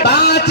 5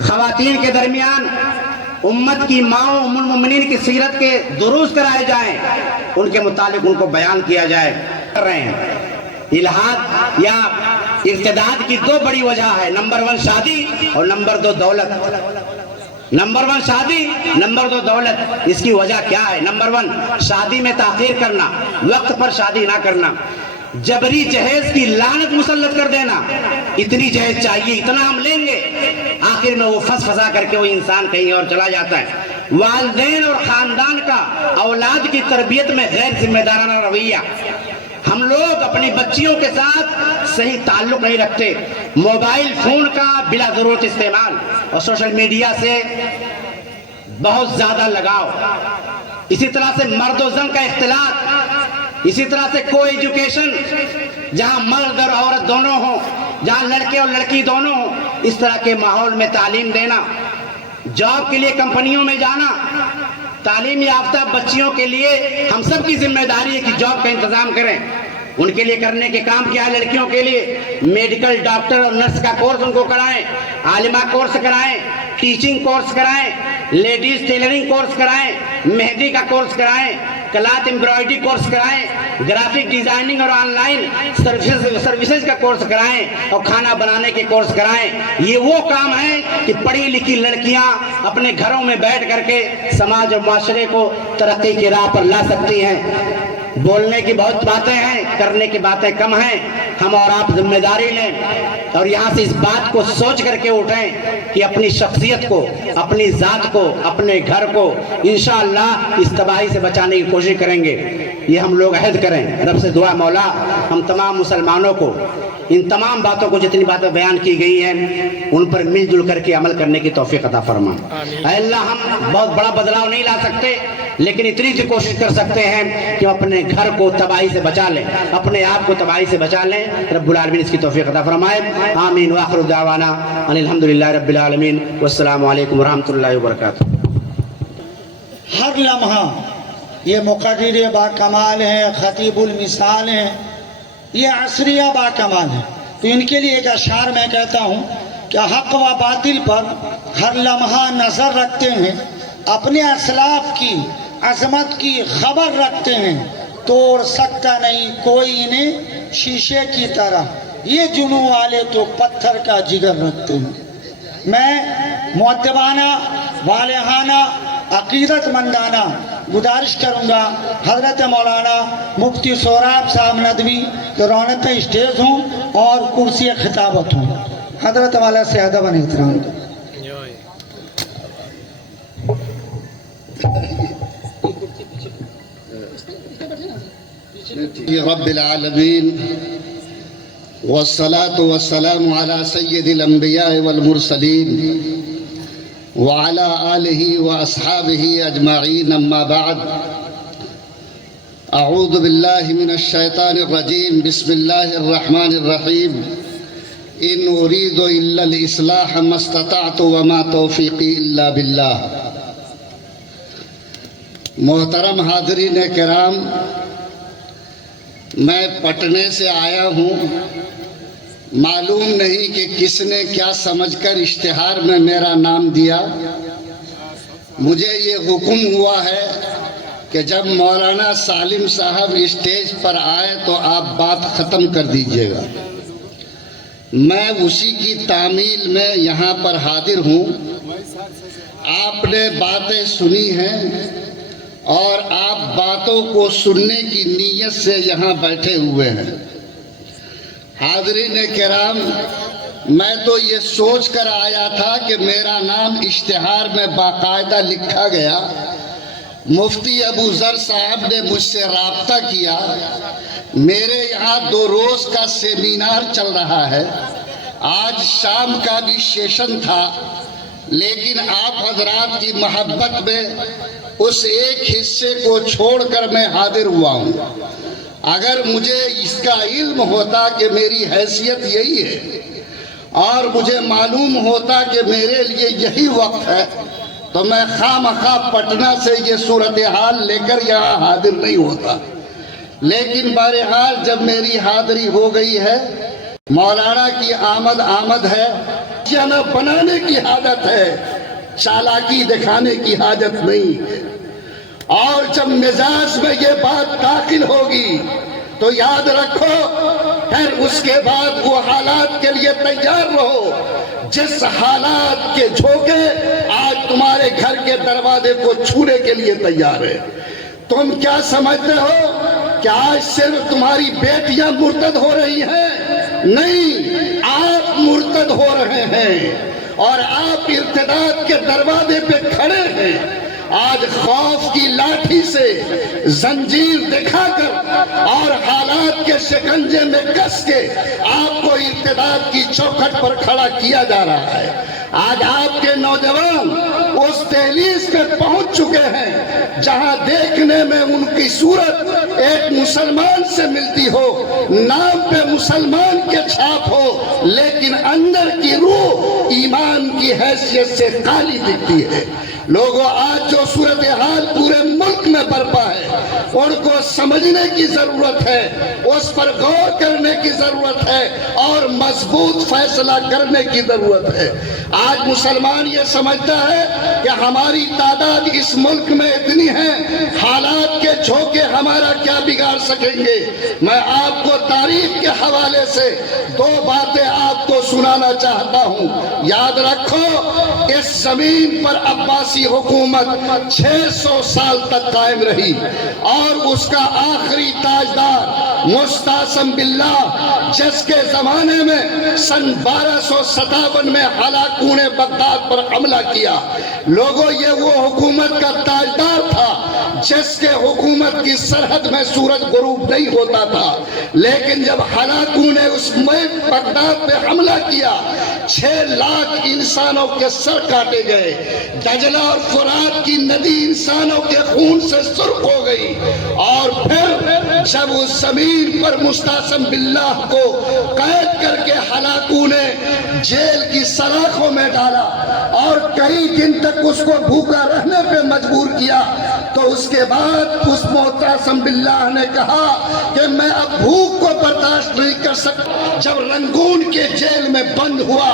خواتین کے درمیان امت کی ماؤں ام المؤمنین کی سیرت کے دروس کرائے جائیں، ان کے متعلق ان کو بیان کیا جائے کر رہے ہیں۔ الہاد یا ارتداد کی دو بڑی وجہ ہے، نمبر 1 شادی اور نمبر 2 دولت۔ نمبر 1 شادی، نمبر 2 دولت۔ اس کی وجہ کیا ہے؟ نمبر 1 شادی میں تاخیر کرنا، وقت پر شادی نہ کرنا، جبری جہیز کی لعنت مسلط کر دینا، اتنی جہیز چاہیے، اتنا ہم لیں گے، آخر میں وہ پھنسا کر کے وہ انسان کہیں اور چلا جاتا ہے۔ والدین اور خاندان کا اولاد کی تربیت میں غیر ذمہ دارانہ رویہ، ہم لوگ اپنی بچیوں کے ساتھ صحیح تعلق نہیں رکھتے، موبائل فون کا بلا ضرورت استعمال اور سوشل میڈیا سے بہت زیادہ لگاؤ، اسی طرح سے مرد و زن کا اختلاط، اسی طرح سے کو ایجوکیشن، جہاں مرد اور عورت دونوں ہوں، جہاں لڑکے اور لڑکی دونوں ہوں، اس طرح کے ماحول میں تعلیم دینا، جاب کے لیے کمپنیوں میں جانا، تعلیم یافتہ بچیوں کے لیے ہم سب کی ذمہ داری ہے کہ جاب کا انتظام کریں۔ ان کے لیے کرنے کے کام کیا ہے؟ لڑکیوں کے لیے میڈیکل، ڈاکٹر اور نرس کا کورس ان کو کرائیں، عالمہ کورس کرائیں، ٹیچنگ کورس کرائیں، لیڈیز ٹیلرنگ کورس کرائیں، مہندی کا کورس کرائیں، کلاتھ امبرائڈری کورس کرائیں، گرافک ڈیزائننگ اور آن لائن سروسز کا کورس کرائیں، اور کھانا بنانے کے کورس کرائیں۔ یہ وہ کام ہے کہ پڑھی لکھی لڑکیاں اپنے گھروں میں بیٹھ کر کے سماج اور معاشرے کو ترقی کی راہ پر لا سکتی ہیں۔ بولنے کی بہت باتیں ہیں، کرنے کی باتیں کم ہیں۔ ہم اور آپ ذمہ داری لیں اور یہاں سے اس بات کو سوچ کر کے اٹھیں کہ اپنی شخصیت کو، اپنی ذات کو، اپنے گھر کو انشاءاللہ اس تباہی سے بچانے کی کوشش کریں گے۔ یہ ہم لوگ عہد کریں، رب سے دعا مولا ہم تمام مسلمانوں کو ان تمام باتوں کو، جتنی باتیں بیان کی گئی ہیں، ان پر مل جل کر کے عمل کرنے کی توفیق عطا فرما۔ اے اللہ، ہم بہت بڑا بدلاؤ نہیں لا سکتے، لیکن اتنی سی کوشش کر سکتے ہیں کہ اپنے گھر کو تباہی سے بچا لیں، اپنے آپ کو تباہی سے بچا لیں۔ رب العالمین اس کی توفیق عطا فرمائے۔ آمین وآخر دعوانا ان الحمدللہ رب العالمین، والسلام علیکم ورحمۃ اللہ وبرکاتہ۔ ہر لمحہ یہ مقرر با کمال ہیں، خطیب المثال ہیں، یہ عصریہ با کمال ہیں، تو ان کے لیے ایک اشعار میں کہتا ہوں کہ حق و باطل پر ہر لمحہ نظر رکھتے ہیں، اپنے اسلاف کی عظمت کی خبر رکھتے ہیں، توڑ سکتا نہیں کوئی انہیں شیشے کی طرح، یہ جنوں والے تو پتھر کا جگر رکھتے ہیں۔ میں مؤدبانہ، والہانہ، عقیدت مندانہ گزارش کروں گا حضرت مولانا مفتی سہراب صاحب ندوی کے رونق اسٹیج ہوں اور کرسی خطابت ہوں، حضرت والا سے ادب و احترام دوں۔ رب العالمین والصلاة والسلام على سید الانبیاء والمرسلین وعلى آلہ واصحابہ اجمعین، اما بعد، اعوذ باللہ من الشیطان الرجیم، بسم اللہ الرحمن الرحیم، ان اريد الا الاصلاح ما استطعت وما توفیقی الا باللہ۔ محترم حاضرین کرام، میں پٹنے سے آیا ہوں، معلوم نہیں کہ کس نے کیا سمجھ کر اشتہار میں میرا نام دیا۔ مجھے یہ حکم ہوا ہے کہ جب مولانا سالم صاحب اسٹیج پر آئے تو آپ بات ختم کر دیجئے گا۔ میں اسی کی تعمیل میں یہاں پر حاضر ہوں۔ آپ نے باتیں سنی ہیں اور آپ باتوں کو سننے کی نیت سے یہاں بیٹھے ہوئے ہیں۔ حاضرین کرام، میں تو یہ سوچ کر آیا تھا کہ میرا نام اشتہار میں باقاعدہ لکھا گیا۔ مفتی ابو ذر صاحب نے مجھ سے رابطہ کیا، میرے یہاں 2 روز کا سیمینار چل رہا ہے، آج شام کا بھی سیشن تھا، لیکن آپ حضرات کی محبت میں اس ایک حصے کو چھوڑ کر میں حاضر ہوا ہوں۔ اگر مجھے اس کا علم ہوتا کہ میری حیثیت یہی ہے اور مجھے معلوم ہوتا کہ میرے لیے یہی وقت ہے تو میں خواہ پٹنہ سے یہ صورتحال لے کر یہاں حاضر نہیں ہوتا۔ لیکن بہرحال جب میری حاضری ہو گئی ہے، مولانا کی آمد ہے، نہ بنانے کی حاجت ہے، چالاکی دکھانے کی حاجت نہیں۔ اور جب مزاج میں یہ بات داخل ہوگی تو یاد رکھو، پھر اس کے بعد وہ حالات کے لیے تیار رہو جس حالات کے جھونکے آج تمہارے گھر کے دروازے کو چھونے کے لیے تیار ہے۔ تم کیا سمجھتے ہو کہ آج صرف تمہاری بیٹیاں مرتد ہو رہی ہیں؟ نہیں، آپ مرتد ہو رہے ہیں اور آپ ارتداد کے دروازے پہ کھڑے ہیں۔ آج خوف کی لاٹھی سے زنجیر دکھا کر اور حالات کے شکنجے میں کس کے آپ کو ارتداد کی چوکھٹ پر کھڑا کیا جا رہا ہے۔ آج آپ کے نوجوان اس دہلیز پہ پہنچ چکے ہیں جہاں دیکھنے میں ان کی صورت ایک مسلمان سے ملتی ہو، نام پہ مسلمان کے چھاپ ہو، لیکن اندر کی روح ایمان کی حیثیت سے کالی دکھتی ہے۔ لوگوں، آج جو صورتحال پورے ملک میں برپا ہے ان کو سمجھنے کی ضرورت ہے، اس پر غور کرنے کی ضرورت ہے اور مضبوط فیصلہ کرنے کی ضرورت ہے۔ آج مسلمان یہ سمجھتا ہے کہ ہماری تعداد اس ملک میں اتنی ہے، حالات کے جھونکے ہمارا کیا بگاڑ سکیں گے۔ میں آپ کو تاریخ کے حوالے سے دو باتیں آپ کو سنانا چاہتا ہوں۔ یاد رکھو، اس زمین پر عباسی حکومت 600 سال تک قائم رہی اور اس کا آخری تاجدار مستعصم باللہ، جس کے زمانے میں سن 1257 میں ہلاکوں نے بغداد پر حملہ کیا۔ لوگوں، یہ وہ حکومت کا تاجدار تھا جس کے حکومت کی سرحد میں سورج غروب نہیں ہوتا تھا، لیکن جب ہلاکوں نے اس میں بغداد پہ حملہ کیا، 6 لاکھ انسانوں کے سر کاٹے گئے، دجلہ اور فرات کی ندی انسانوں کے خون سے سرخ ہو گئی، اور پھر جب اس زمین پر مستعصم باللہ کو قید کر کے ہلاکوں نے جیل کی سلاخوں میں ڈالا اور کئی دن تک اس کو بھوکا رہنے پہ مجبور کیا، تو اس کے بعد اس مستعصم باللہ نے کہا کہ میں اب بھوک کو برداشت نہیں کر سکتا۔ جب رنگون کے جیل میں بند ہوا،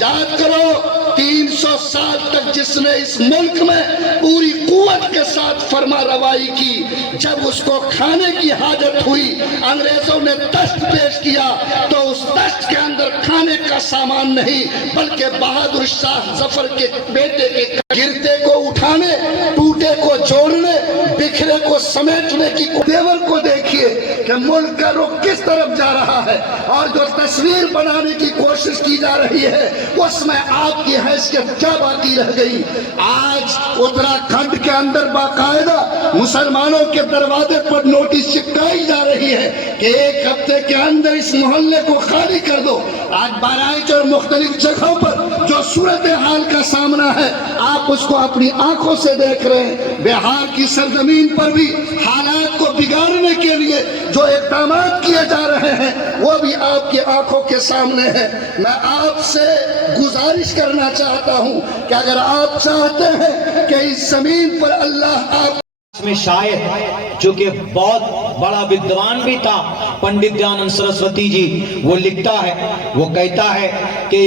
یاد کرو 300 سال تک جس نے اس ملک میں پوری قوت کے ساتھ فرما روائی کی، جب اس کو کھانے کی حاجت ہوئی، انگریزوں نے دست پیش کیا تو اس دست کے اندر کھانے کا سامان نہیں بلکہ بہادر شاہ ظفر کے بیٹے کے گرتے کو اٹھانے، ٹوٹے کو جوڑنے، بکھرے کو سمیٹنے کی دیور کو دیکھیے کہ ملک کا رخ کس طرف جا رہا ہے، اور جو تصویر بنانے کی کوشش کی جا رہی ہے اس میں آپ کی حیثیت کیا باقی رہ گئی۔ آج اتراکھنڈ کے اندر باقاعدہ مسلمانوں کے دروازے پر نوٹس چپکائی جا رہی ہے کہ 1 ہفتے کے اندر اس محلے کو خالی کر دو۔ آج بہرائچ اور مختلف جگہوں پر جو صورتحال کا سامنا ہے آپ اس کو اپنی آنکھوں سے دیکھ رہے ہیں۔ بہار کی سرزمین پر بھی حالات کو بگاڑنے کے لیے جو اقدامات کیے جا رہے ہیں وہ بھی آپ کی آنکھوں کے سامنے ہے۔ میں آپ سے گزارش کرنا چاہتا ہوں کہ اگر آپ چاہتے ہیں کہ اس زمین پر اللہ آپ میں شاعر جو کہ بہت بڑا ودوان بھی تھا، پنڈت دیانند سرسوتی جی، وہ لکھتا ہے، وہ کہتا ہے کہ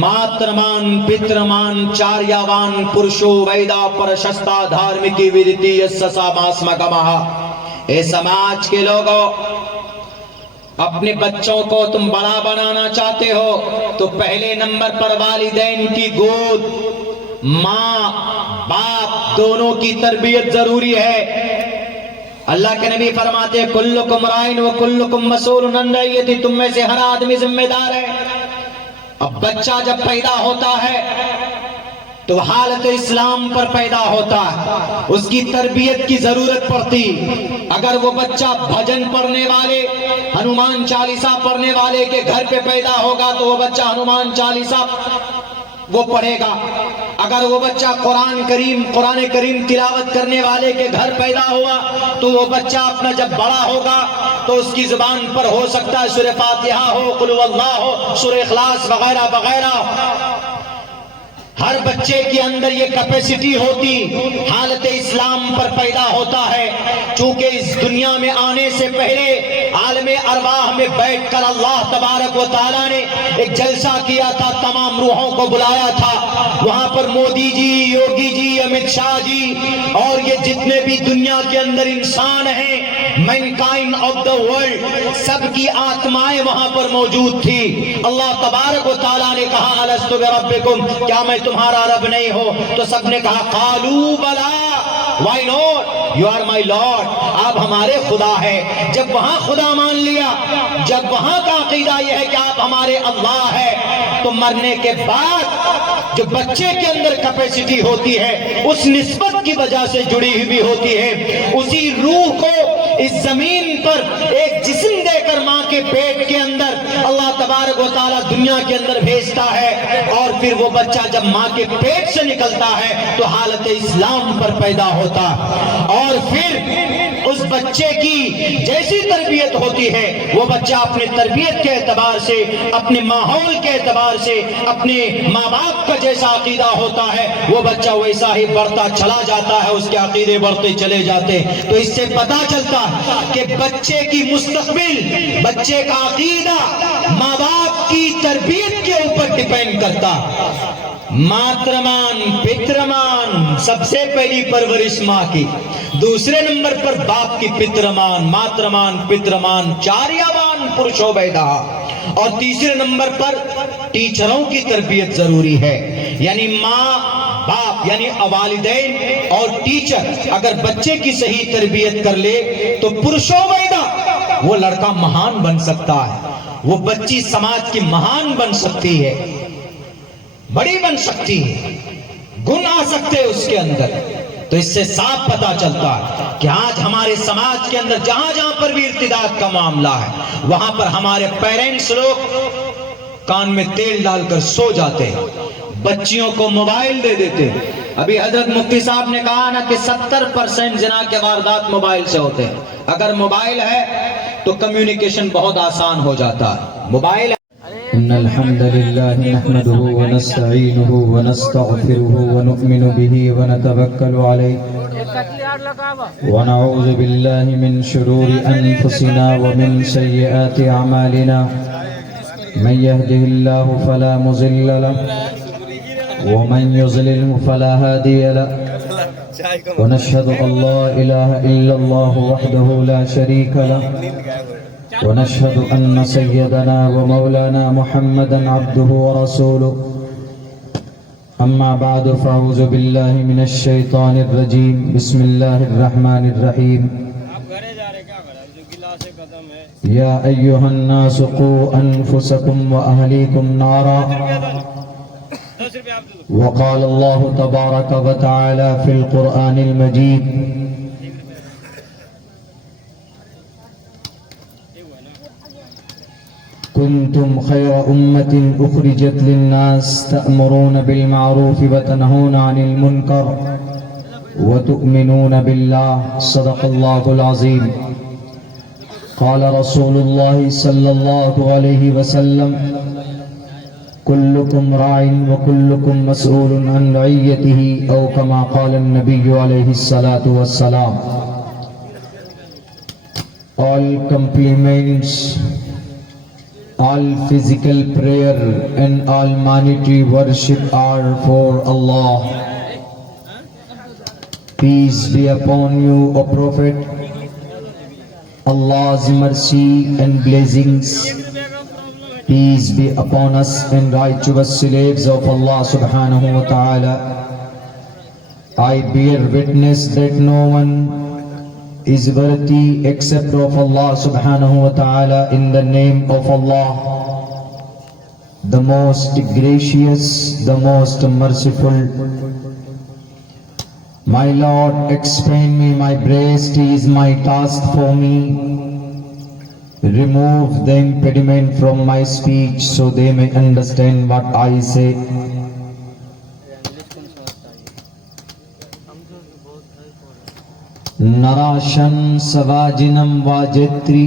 ماترمان پترمان چاریاوان پرشو ویدا پرشستا دھارمکی ودیتی یسسا ماسمگمہا۔ اے سماج کے لوگوں، اپنے بچوں کو تم بڑا بنانا چاہتے ہو تو پہلے نمبر پر والدین کی گود، ماں باپ دونوں کی تربیت ضروری ہے۔ اللہ کے نبی فرماتے ہیں کلکم رائن و کلکم مسئول عن رعیتہ، تم میں سے ہر آدمی ذمہ دار ہے۔ اب بچہ جب پیدا ہوتا ہے تو حالت اسلام پر پیدا ہوتا ہے، اس کی تربیت کی ضرورت پڑتی۔ اگر وہ بچہ بھجن پڑھنے والے، ہنومان چالیسا پڑھنے والے کے گھر پہ پیدا ہوگا تو وہ بچہ ہنومان چالیسا وہ پڑھے گا۔ اگر وہ بچہ قرآن کریم تلاوت کرنے والے کے گھر پیدا ہوا تو وہ بچہ اپنا جب بڑا ہوگا تو اس کی زبان پر ہو سکتا ہے سورہ فاتحہ ہو، قل هو اللہ ہو، سورہ اخلاص وغیرہ وغیرہ۔ ہر بچہ بچے کے اندر یہ کیپیسٹی ہوتی حالت اسلام پر پیدا ہوتا ہے. چونکہ اس دنیا میں آنے سے پہلے عالم ارواح میں بیٹھ کر اللہ تبارک و تعالیٰ نے ایک جلسہ کیا تھا, تمام روحوں کو بلایا تھا. وہاں پر مودی جی, یوگی جی, امت شاہ جی اور یہ جتنے بھی دنیا کے اندر انسان ہیں, مینکائنڈ آف دا ورلڈ, سب کی آتمائیں وہاں پر موجود تھی. اللہ تبارک و تعالیٰ نے کہا الست بربکم, کیا میں تمہارا رب نہیں ہوں؟ تو سب نے کہا قالوا بلا, why not, you are my Lord, آپ ہمارے خدا ہیں. جب وہاں خدا مان لیا, جب وہاں کا عقیدہ یہ ہے کہ آپ ہمارے اللہ ہیں, تو مرنے کے بعد جو بچے کے اندر کیپیسٹی ہوتی ہے اس نسبت کی وجہ سے جڑی ہوئی ہوتی ہے. اسی روح کو اس زمین پر ایک جسم دے کر ماں کے پیٹ کے اندر اللہ تبارک و تعالیٰ دنیا کے اندر بھیجتا ہے, اور پھر وہ بچہ جب ماں کے پیٹ سے نکلتا ہے تو حالت اسلام پر پیدا ہوتا, اور پھر اس بچے کی جیسی تربیت ہوتی ہے وہ بچہ اپنے تربیت کے اعتبار سے, اپنے ماحول کے اعتبار سے, اپنے ماں باپ کا جیسا عقیدہ ہوتا ہے وہ بچہ ویسا ہی بڑھتا چلا جاتا ہے, اس کے عقیدے بڑھتے چلے جاتے. تو اس سے پتا چلتا کہ بچے کی مستقبل, بچے کا عقیدہ ماں باپ کی تربیت کے اوپر ڈیپینڈ کرتا. ماترمان پترمان, سب سے پہلی پرورش ماں کی, دوسرے نمبر پر باپ کی پترمان, ماترمان پترمان چاریاوان پرشو بیدہ, اور تیسرے نمبر پر ٹیچروں کی تربیت ضروری ہے. یعنی ماں باپ یعنی والدین اور ٹیچر اگر بچے کی صحیح تربیت کر لے تو پرشو بیدہ وہ لڑکا مہان بن سکتا ہے, وہ بچی سماج کی مہان بن سکتی ہے, بڑی بن سکتی ہے, گن آ سکتے اس کے اندر. تو اس سے صاف پتا چلتا ہے کہ آج ہمارے سماج کے اندر جہاں جہاں پر بھی ارتداد کا معاملہ ہے وہاں پر ہمارے پیرنٹس لوگ کان میں تیل ڈال کر سو جاتے ہیں, بچیوں کو موبائل دے دیتے ہیں. ابھی حضرت مفتی صاحب نے کہا نا کہ 70% زنا کے واردات موبائل سے ہوتے ہیں. اگر موبائل ہے تو کمیونیکیشن بہت آسان ہو جاتا ہے. موبائل إن الحمد لله نحمده ونستعينه ونستغفره ونؤمن به ونتوكل عليه ونعوذ بالله من شرور أنفسنا ومن سيئات أعمالنا من يهده الله فلا مضل له ومن يضلل فلا هادي له ونشهد أن لا إله إلا الله وحده لا شريك له ونشهد أن سيدنا ومولانا محمدا عبده ورسوله. أما بعد فأعوذ بالله من الشيطان الرجيم. بسم الله الرحمن الرحيم. يا أيها الناس قوا أنفسكم وأهليكم نارا. وقال الله تبارك وتعالى في القرآن المجيد كنتم خير أمة أخرجت للناس تأمرون بالمعروف وتنهون عن المنكر وتؤمنون بالله. صدق الله العظيم. قال رسول الله صلى الله عليه وسلم كلكم راع وكلكم مسؤول عن رعيته أو كما قال النبي عليه الصلاة والسلام. All compliments, all physical prayer and all monetary worship are for Allah. Peace be upon you, O Prophet. Allah's mercy and blessings, peace be upon us and righteous slaves of Allah subhanahu wa ta'ala. I bear witness that no one is worthy except of Allah subhanahu wa ta'ala. In the name of Allah, the most gracious, the most merciful. My Lord, expand me my breast is my task for me. Remove the impediment from my speech so they may understand what I say. Narashan savajinam vajatri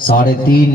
3:30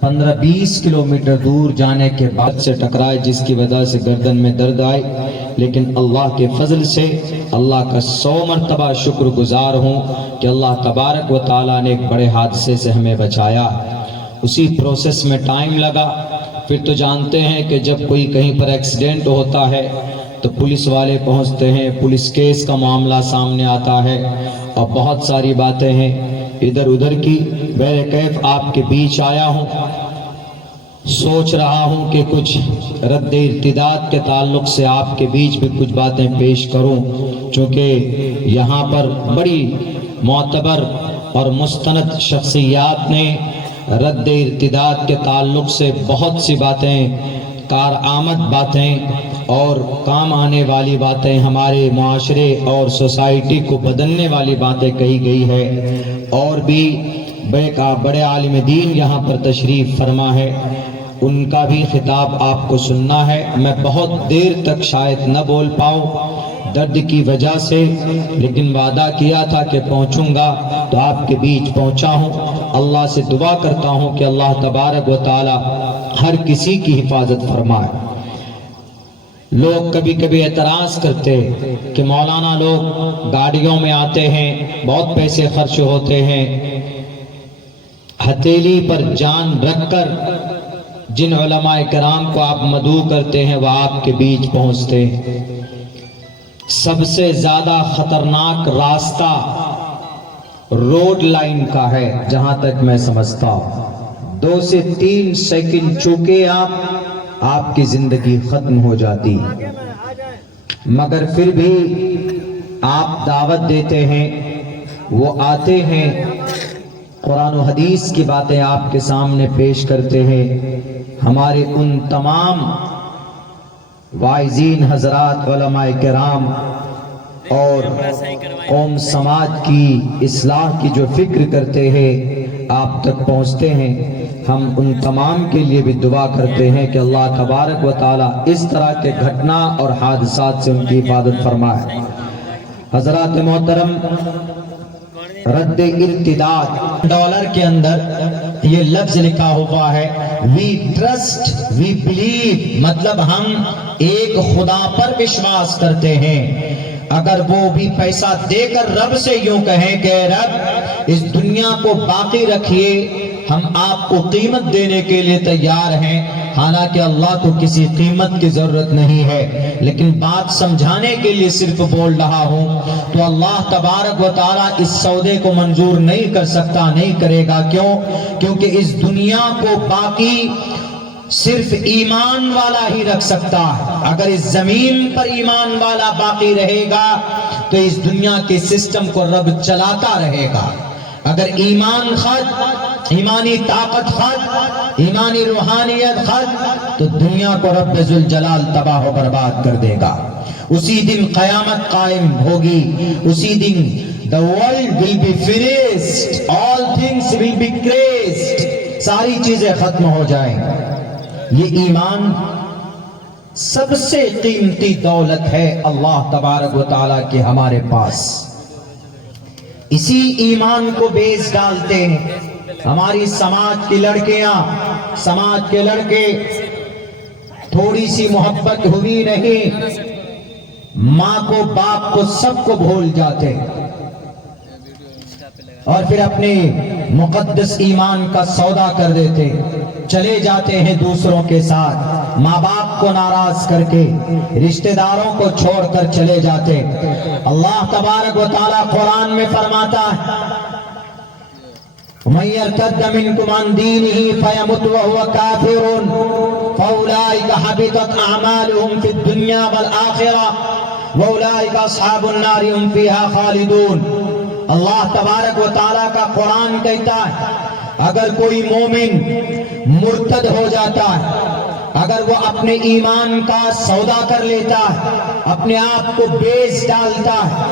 15-20 kilometre دور جانے کے بعد سے ٹکرائے، جس کی وجہ سے گردن میں درد آئی، لیکن اللہ کے فضل سے اللہ کا 100 مرتبہ شکر گزار ہوں کہ اللہ تبارک و تعالیٰ نے ایک بڑے حادثے سے ہمیں بچایا۔ اسی پروسیس میں ٹائم لگا۔ پھر تو جانتے ہیں کہ جب کوئی کہیں پر ایکسیڈنٹ ہوتا ہے تو پولیس والے پہنچتے ہیں، پولیس کیس کا معاملہ سامنے آتا ہے اور بہت ساری باتیں ہیں ادھر ادھر کی۔ بہرکیف آپ کے بیچ آیا ہوں، سوچ رہا ہوں کہ کچھ رد ارتداد کے تعلق سے آپ کے بیچ بھی کچھ باتیں پیش کروں، چونکہ یہاں پر بڑی معتبر اور مستند شخصیات نے رد ارتداد کے تعلق سے بہت سی باتیں، کارآمد باتیں اور کام آنے والی باتیں، ہمارے معاشرے اور سوسائٹی کو بدلنے والی باتیں کہی گئی ہے۔ اور بھی بڑے عالم دین یہاں پر تشریف فرما ہے، ان کا بھی خطاب آپ کو سننا ہے۔ میں بہت دیر تک شاید نہ بول پاؤں درد کی وجہ سے، لیکن وعدہ کیا تھا کہ پہنچوں گا تو آپ کے بیچ پہنچا ہوں۔ اللہ سے دعا کرتا ہوں کہ اللہ تبارک و تعالی ہر کسی کی حفاظت فرمائے۔ لوگ کبھی کبھی اعتراض کرتے کہ مولانا لوگ گاڑیوں میں آتے ہیں، بہت پیسے خرچ ہوتے ہیں، ہتھیلی پر جان رکھ کر جن علماء کرام کو آپ مدعو کرتے ہیں وہ آپ کے بیچ پہنچتے ہیں۔ سب سے زیادہ خطرناک راستہ روڈ لائن کا ہے جہاں تک میں سمجھتا ہوں۔ 2 سے 3 سیکنڈ چوکے آپ کی زندگی ختم ہو جاتی، مگر پھر بھی آپ دعوت دیتے ہیں، وہ آتے ہیں، قرآن و حدیث کی باتیں آپ کے سامنے پیش کرتے ہیں۔ ہمارے ان تمام واعظین حضرات، علماء کرام اور قوم سماج کی اصلاح کی جو فکر کرتے ہیں آپ تک پہنچتے ہیں۔ ہم ان تمام کے لیے بھی دعا کرتے ہیں کہ اللہ تبارک و تعالی اس طرح کے گھٹنا اور حادثات سے ان کی حفاظت فرمائے۔ حضرات محترم، رد ارتداد ڈالر کے اندر یہ لفظ لکھا ہوا ہے وی ٹرسٹ وی بلیو، مطلب ہم ایک خدا پر وشواس کرتے ہیں۔ اگر وہ بھی پیسہ دے کر رب سے یوں کہیں کہ رب اس دنیا کو باقی رکھیے، ہم آپ کو قیمت دینے کے لیے تیار ہیں، حالانکہ اللہ کو کسی قیمت کی ضرورت نہیں ہے، لیکن بات سمجھانے کے لیے صرف بول رہا ہوں، تو اللہ تبارک و تعالیٰ اس سودے کو منظور نہیں کر سکتا، نہیں کرے گا۔ کیوں؟ کیونکہ اس دنیا کو باقی صرف ایمان والا ہی رکھ سکتا ہے۔ اگر اس زمین پر ایمان والا باقی رہے گا تو اس دنیا کے سسٹم کو رب چلاتا رہے گا۔ اگر ایمان خط، ایمانی طاقت خط، ایمانی روحانیت خط، تو دنیا کو رب ذوالجلال تباہ و برباد کر دے گا۔ اسی دن قیامت قائم ہوگی، اسی دن the world will be finished, all things will be crashed، ساری چیزیں ختم ہو جائیں۔ یہ ایمان سب سے قیمتی دولت ہے اللہ تبارک و تعالیٰ کے ہمارے پاس۔ اسی ایمان کو بیچ ڈالتے ہیں ہماری سماج کی لڑکیاں، سماج کے لڑکے۔ تھوڑی سی محبت ہوئی نہیں، ماں کو، باپ کو، سب کو بھول جاتے اور پھر اپنے مقدس ایمان کا سودا کر دیتے، چلے جاتے ہیں دوسروں کے ساتھ، ماں باپ کو ناراض کر کے، رشتہ داروں کو چھوڑ کر چلے جاتے۔ اللہ تبارک و تعالیٰ قرآن میں فرماتا ہے مَن يَرْتَدَّ مِنْكُمْ عَنْ دِينِهِ فَيَمُتْ وَهُوَ كَافِرٌ فَأُولَٰئِكَ حَبِطَتْ أَعْمَالُهُمْ فِي الدُّنْيَا وَالْآخِرَةِ وَأُولَٰئِكَ أَصْحَابُ النَّارِ هُمْ فِيهَا خَالِدُونَ۔ اللہ تبارک و تعالیٰ کا قرآن کہتا ہے اگر کوئی مومن مرتد ہو جاتا ہے، اگر وہ اپنے ایمان کا سودا کر لیتا ہے، اپنے آپ کو بیچ ڈالتا ہے،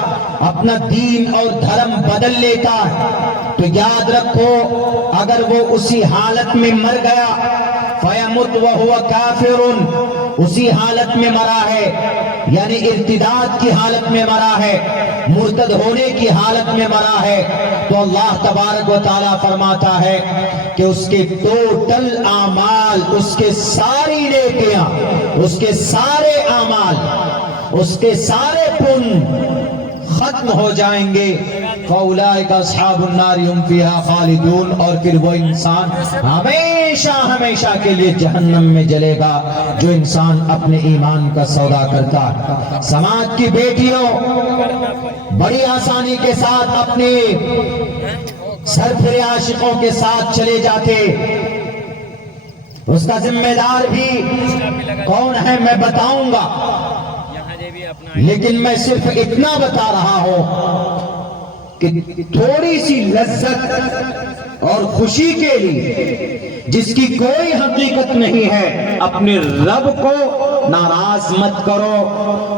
اپنا دین اور دھرم بدل لیتا ہے، تو یاد رکھو اگر وہ اسی حالت میں مر گیا، فَيَمُتْ وَهُوَ كَافِرٌ، اسی حالت میں مرا ہے، یعنی ارتداد کی حالت میں مرا ہے، مرتد ہونے کی حالت میں مرا ہے تو اللہ تبارک و تعالیٰ فرماتا ہے کہ اس کے ٹوٹل اعمال، اس کے ساری نیکیاں، اس کے سارے اعمال، اس کے سارے پن ختم ہو جائیں گے. فَأُولَئِكَ أَصْحَابُ النَّارِ هُمْ فِيهَا خَالِدُونَ. اور پھر وہ انسان ہمیشہ ہمیشہ کے لیے جہنم میں جلے گا جو انسان اپنے ایمان کا سودا کرتا. سماج کی بیٹیوں بڑی آسانی کے ساتھ اپنے سرفرے عاشقوں کے ساتھ چلے جاتے. اس کا ذمہ دار بھی کون ہے میں بتاؤں گا، لیکن میں صرف اتنا بتا رہا ہوں کہ تھوڑی سی لذت اور خوشی کے لیے جس کی کوئی حقیقت نہیں ہے، اپنے رب کو ناراض مت کرو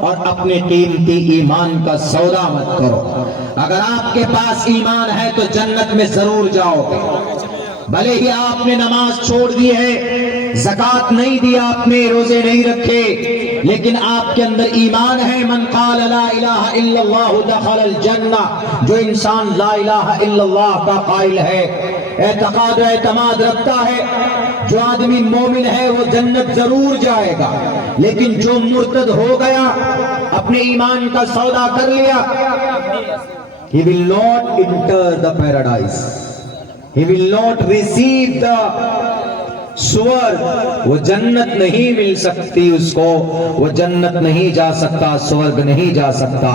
اور اپنے قیمتی ایمان کا سودا مت کرو. اگر آپ کے پاس ایمان ہے تو جنت میں ضرور جاؤ گے. بھلے ہی آپ نے نماز چھوڑ دی ہے، زکوٰۃ نہیں دیا، آپ نے روزے نہیں رکھے، لیکن آپ کے اندر ایمان ہے. من قال لا الہ الا اللہ دخل الجنہ. جو انسان لا الہ الا اللہ کا قائل ہے، اعتقاد و اعتماد رکھتا ہے، جو آدمی مومن ہے وہ جنت ضرور جائے گا. لیکن جو مرتد ہو گیا، اپنے ایمان کا سودا کر لیا، he will not enter the paradise. He will not receive the سور. وہ جنت نہیں مل سکتی اس کو، وہ جنت نہیں جا سکتا، سورگ نہیں جا سکتا.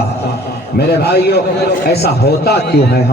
میرے بھائیو ایسا ہوتا کیوں ہے؟